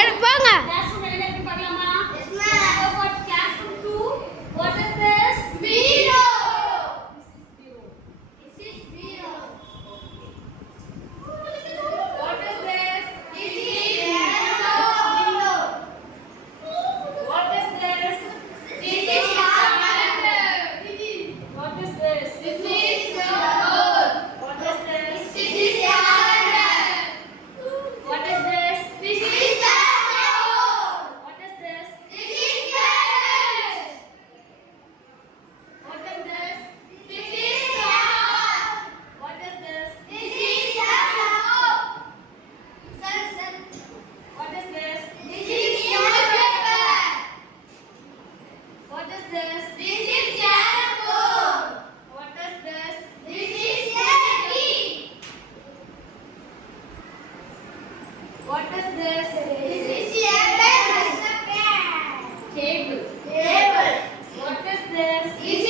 எடுப்பாங்க. Classroom எழுதி பார்க்கலாமா? Yes ma'am. For classroom 2, what is this? Zero. This is zero. This is zero. What is this? This is window. What is this? This is calendar. What is this? This is door. What is this? This is calendar. What is this? This is door. What is this? This is pen. What is this? This is car. What is this? This is laptop. Sun. What is this? This is newspaper. What is this? This is chalkboard. What is this? This is key. What is this? This is a pen. Table. Table. What is this? This